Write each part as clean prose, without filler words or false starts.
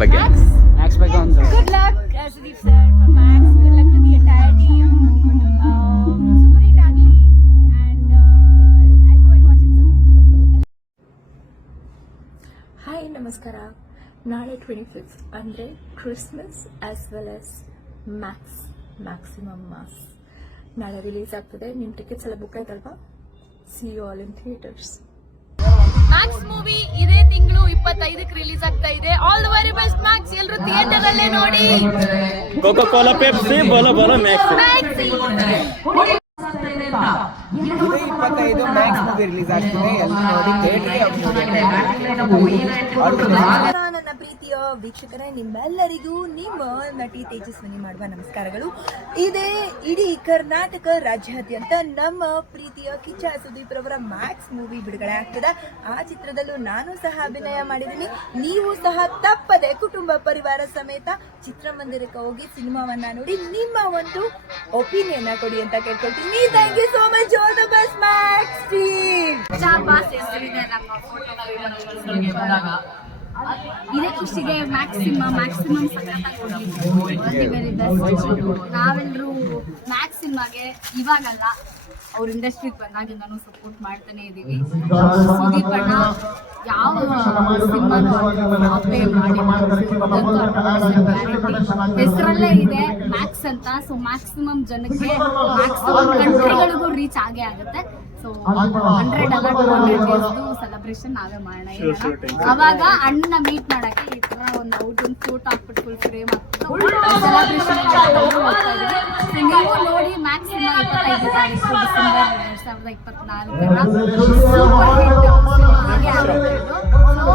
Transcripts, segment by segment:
ಬಗ್ಗೆ ಮ್ಯಾಕ್ಸ್ ಬಗ್ಗೆ ಒಂದು Good luck, Sudeep sir, for Max. Good luck to the entire team. Super hit agli, and I'll go and watch it soon. Hi ನಮಸ್ಕಾರ. ನಾಳೆ 25th ಅಂದರೆ Christmas as well as maximum mass ನಾಳೆ release ಆಗ್ತದೆ. ನಿಮ್ಮ tickets ಎಲ್ಲ book ಆಯ್ತಲ್ವಾ? See you all in theatres. Max movie ಇದೇ ತಿಂಗಳು 25ಕ್ಕೆ ರಿಲೀಸ್ ಆಗ್ತಾ ಇದೆ. All the very best Max. ಎಲ್ಲರೂ ಥಿಯೇಟರ್ ಅಲ್ಲೇ ನೋಡಿ. ಕೋಕೋ ಕೋಲಾ ಪೆಪ್ಸಿ ಬೋಲೋ ಬೋಲೋ ಮ್ಯಾಕ್ಸ್. ಇದೇ 25 ಮ್ಯಾಕ್ಸ್ ಮೂವಿ ರಿಲೀಸ್ ಆಗ್ತಿದೆ. ಎಲ್ಲರೂ ನೋಡಿ ಥಿಯೇಟರ್ಗೆ ಹೋಗಿ. ನನ್ನ ಪ್ರೀತಿಯ ವೀಕ್ಷಕರೇ, ನಿಮ್ಮೆಲ್ಲರಿಗೂ ನಿಮ್ಮ ನಟಿ ತೇಜಸ್ವಿನಿ ಮಾಡುವ ನಮಸ್ಕಾರಗಳು. ಇದೇ ಇಡೀ ಕರ್ನಾಟಕ ರಾಜ್ಯಾದ್ಯಂತ ನಮ್ಮ ಪ್ರೀತಿಯ ಕಿಚ್ಚ ಸುದೀಪ್ ರವರ ಮ್ಯಾಕ್ಸ್ ಮೂವಿ ಬಿಡುಗಡೆ ಆಗ್ತದೆ. ಆ ಚಿತ್ರದಲ್ಲೂ ನಾನು ಸಹ ಅಭಿನಯ ಮಾಡಿದ್ದೀನಿ. ನೀವು ಸಹ ತಪ್ಪದೆ ಕುಟುಂಬ ಪರಿವಾರ ಸಮೇತ ಚಿತ್ರಮಂದಿರಕ್ಕೆ ಹೋಗಿ ಸಿನಿಮಾವನ್ನ ನೋಡಿ ನಿಮ್ಮ ಒಂದು ಒಪಿನಿಯನ್ ಕೊಡಿ ಅಂತ ಕೇಳ್ಕೊಳ್ತೀನಿ. Thank you so much. All the best Max team. ಇದೇ ಖುಷಿಗೆ ಮ್ಯಾಕ್ಸಿಮಮ್ ವೆರಿ ಬೆಸ್ಟ್. ನಾವೆಲ್ಲರೂ ಮ್ಯಾಕ್ಸಿಮಾಗೆ ಇವಾಗಲ್ಲ, ಅವ್ರ ಇಂಡಸ್ಟ್ರಿಗೆ ಬಂದಾಗಿಂದನೂ ಸಪೋರ್ಟ್ ಮಾಡ್ತಾನೆ ಇದ್ದೀವಿ. ಸುದೀಪ್ ಅಣ್ಣ ಯಾವ ಸಿನಿಮಾನು ಹೆಸರಲ್ಲೇ ಇದೆ ಮ್ಯಾಕ್ಸ್ ಅಂತ. ಸೊ ಮ್ಯಾಕ್ಸಿಮಮ್ ಜನಕ್ಕೆ ಮ್ಯಾಕ್ಸಿಮಮ್ ಕಂಟ್ರಿಗಳಿಗೂ ರೀಚ್ ಆಗೇ ಆಗುತ್ತೆ. ಸೊ 100 ಸೆಲೆಬ್ರೇಷನ್ ನಾವೇ ಮಾಡೋಣ. ಅವಾಗ ಅಣ್ಣ ಮೀಟ್ ಮಾಡಕ್ಕೆ ಈ ತರ ಒಂದು ಔಟ್ ಫೋಟೋ ಹಾಕ್ಬಿಟ್ಟು ಫುಲ್ ಫ್ರೇಮ್ ಹಾಕ್ಬಿಟ್ಟು ಸೆಲೆಬ್ರೇಷನ್ ಹೋಗ್ತಾ ಇದೀವಿ. ನೀವು ನೋಡಿ ಮ್ಯಾಕ್ಸಿಮಮ್ 25 ತಾರೀಕು ಡಿಸೆಂಬರ್ 2024 ಸೂಪರ್ ಹಿಟ್ ಸಿನಿಮಾ ಆಗಿ ಆಗುತ್ತೆ ಇದು. So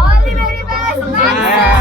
all the very best.